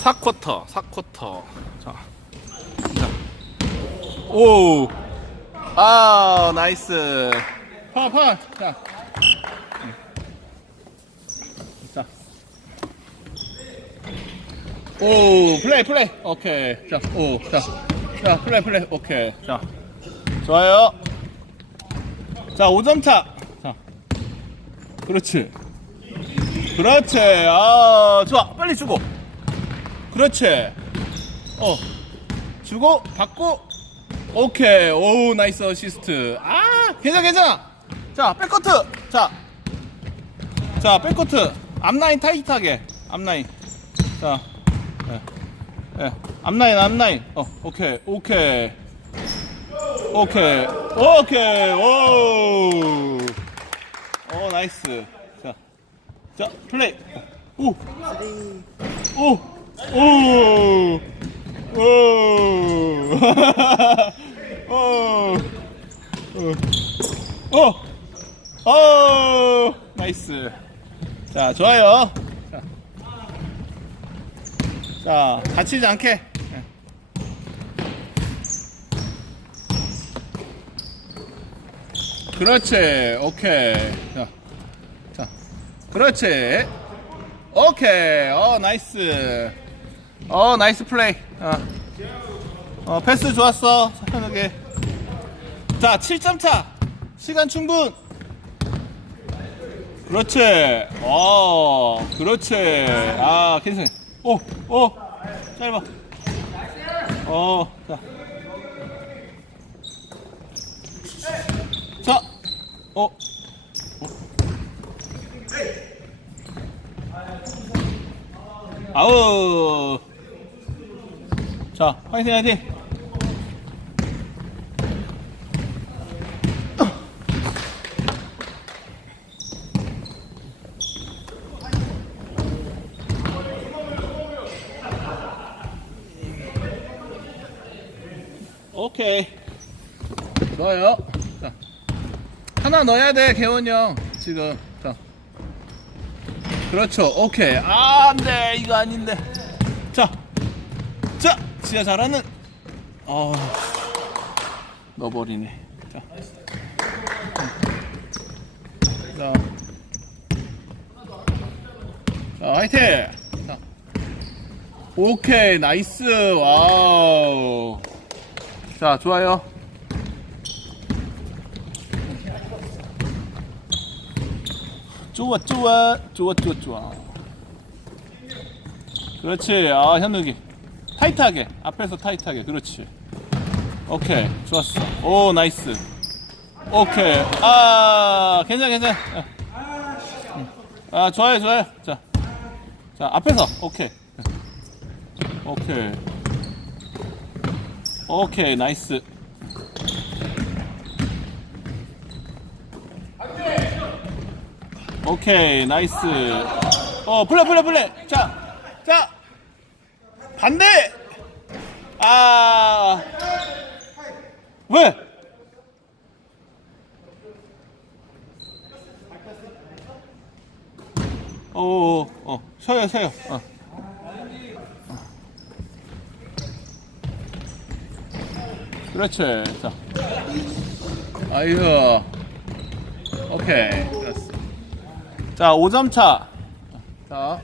4쿼터, 4쿼터. 자. 자. 오. 아, 나이스. 파, 파. 자. 자. 오, 플레이, 플레이. 오케이. 자, 오, 자. 자, 플레이, 플레이. 오케이. 자. 좋아요. 자, 5점 차. 자. 그렇지. 그렇지. 아, 좋아. 빨리 주고. 그렇지. 어. 주고, 받고. 오케이. 오, 나이스 어시스트. 아, 괜찮아, 괜찮아. 자, 백커트. 자. 자, 백커트. 앞라인 타이트하게. 앞라인. 자. 예. 예. 앞라인, 앞라인. 어, 오케이. 오케이. 오케이. 오케이. 오. 오, 나이스. 자. 자, 플레이. 오. 오. 오. 오. 오. 오. 오. 오. 나이스. 자, 좋아요. 자. 자, 다치지 않게. 예. 그렇지. 오케이. 자. 자. 그렇지. 오케이. 어, 나이스. 어, 나이스 플레이. 어, 어 패스 좋았어. 편하게. 자, 7점 차. 시간 충분. 그렇지. 어, 그렇지. 아, 괜찮아. 오, 오. 짧아. 어, 자. 자, 어, 어. 아우. 자, 화이팅, 화이팅. 오케이. 좋아요. 자. 하나 넣어야 돼, 개원 형. 지금. 자. 그렇죠. 오케이. 아, 안 돼. 이거 아닌데. 자. 자. 진짜 잘하는. 어. 넣어버리네. 자. 자. 자, 화이팅! 자. 오케이. 나이스. 와우. 자, 좋아요. 좋아 좋아 좋아 좋아 좋아 그렇지 아 현욱이 타이트하게. 앞에서 타이트하게. 그렇지. 오케이. 좋았어. 오 나이스. 오케이. 아 괜찮아 괜찮아. 응. 아 좋아요 좋아요. 자, 자 앞에서. 오케이. 오케이. 오케이 나이스. 오케이 나이스. 어 플레 플레 플레 자자 반대 아 왜? 어, 어, 쉬어요, 쉬어요. 어. 그렇지. 자. 아이고. 오케이. 됐어. 자, 5점 차. 자.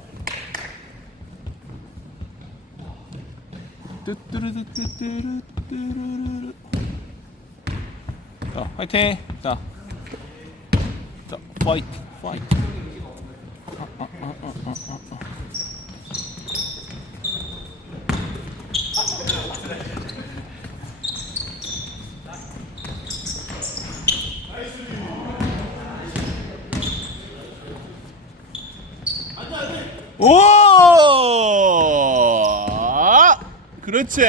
뚜뚜루뚜뚜뚜루뚜루루. 자, 화이팅. 자. 자, 파이트, 파이트. 아, 아, 아, 아, 아, 아, 아. 오! 아, 그렇지.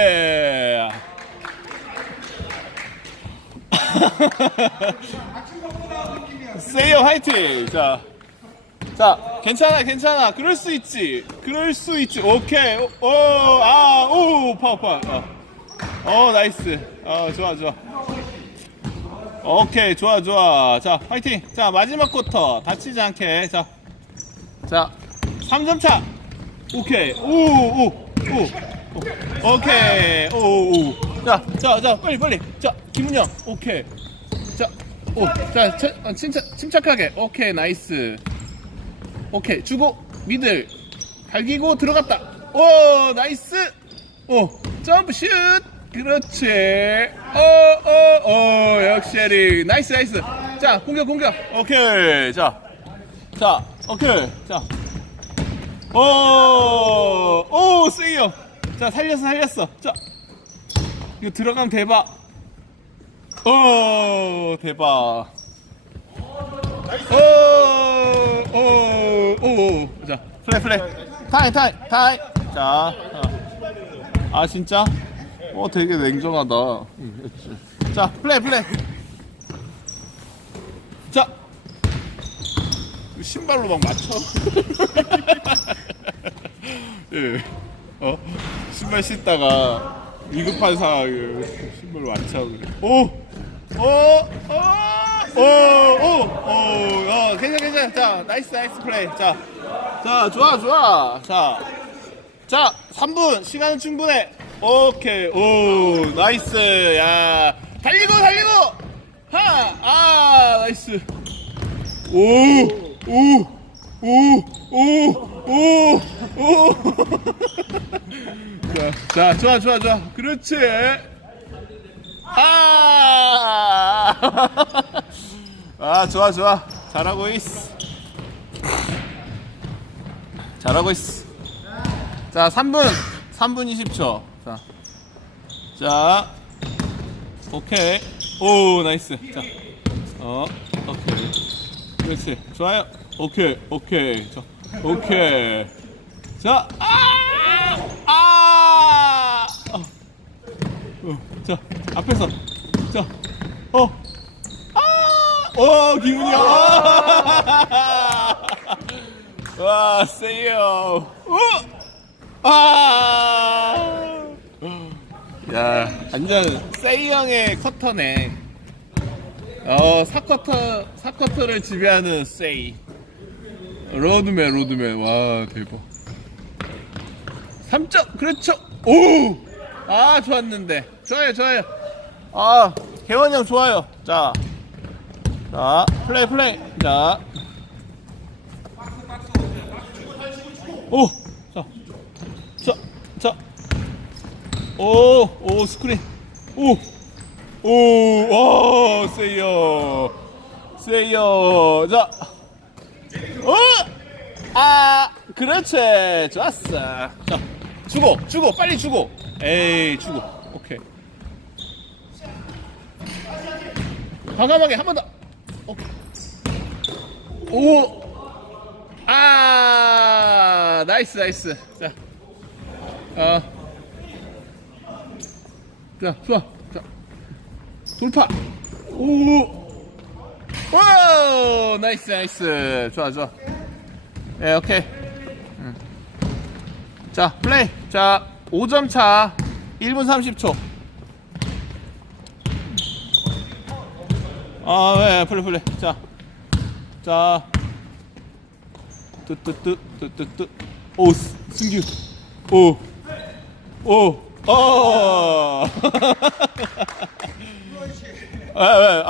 세이어 화이팅. 자. 자, 괜찮아, 괜찮아. 그럴 수 있지. 그럴 수 있지. 오케이. 오, 오, 아, 오, 파워, 파워. 어, 어 나이스. 어, 좋아, 좋아. 오케이, 좋아, 좋아. 자, 화이팅. 자, 마지막 쿼터. 다치지 않게. 자, 자, 3점 차. 오케이. 오, 오. 오, 오. 오케이. 오, 오. 자, 자, 자, 빨리, 빨리. 자, 김은영. 오케이. 자, 오, 자, 차, 어, 침착, 침착하게. 오케이, 나이스. 오케이, 주고 미들 갈기고 들어갔다. 오, 나이스. 오, 점프 슛. 그렇지. 어, 어, 어, 역시 에릭. 나이스, 나이스. 자, 공격, 공격. 오케이. 자, 자, 오케이. 자. 오, 오, 세이요. 자, 살렸어, 살렸어. 자, 이거 들어가면 대박. 오, 대박. 오, 오, 오. 자, 플레이, 플레이. 타임, 타임, 타임. 자, 어. 아, 진짜? 어, 되게 냉정하다. 자, 플레이, 플레이. 자, 신발로 막 맞춰. 예. 어? 신발 신다가 위급한 상황에 신발로 맞춰. 오! 오! 오! 오! 오! 오! 어, 괜찮아, 괜찮아. 자, 나이스, 나이스 플레이. 자. 자, 좋아, 좋아. 자. 자, 3분. 시간은 충분해. 오케이. 오, 나이스. 야. 달리고, 달리고! 하! 아, 나이스. 오, 오, 오, 오, 오, 오. 자, 자, 좋아, 좋아, 좋아. 그렇지. 아, 아, 좋아, 좋아. 잘하고 있어. 잘하고 있어. 자, 3분, 3분 20초. 자, 자, 오케이. 오, 나이스. 자, 어, 오케이. 그렇지. 좋아요. 오케이, 오케이. 자, 오케이. 자, 아! 아! 어. 어, 자, 앞에서. 자, 어. 아! 어, 기분이 와! 와, 세요. 어! 아! 야, 완전 세이 형의 커터네. 어, 사쿼터, 사쿼터를 지배하는 세이. 로드맨, 로드맨. 와, 대박. 3점, 그렇죠. 오! 아, 좋았는데. 좋아요, 좋아요. 아, 개원 형 좋아요. 자. 자, 플레이, 플레이. 자. 오! 자. 자, 자. 오, 오, 스크린. 오! 오, 와, 세요. 세요. 자. 어! 아, 그렇지. 좋았어. 자, 주고, 주고, 빨리 주고. 에이, 주고. 오케이. 과감하게 한 번 더. 오케이. 오. 아, 나이스, 나이스. 자. 어. 자, 좋아. 자. 돌파. 오. 와 나이스 나이스 좋아 좋아 예 오케이 음. 자 플레이. 자 5점 차. 1분 30초. 아예 플레이 플레이. 자자. 뜨뜨뜨 뜨뜨뜨. 오 스- 승규. 오오어. 아, 왜, 왜?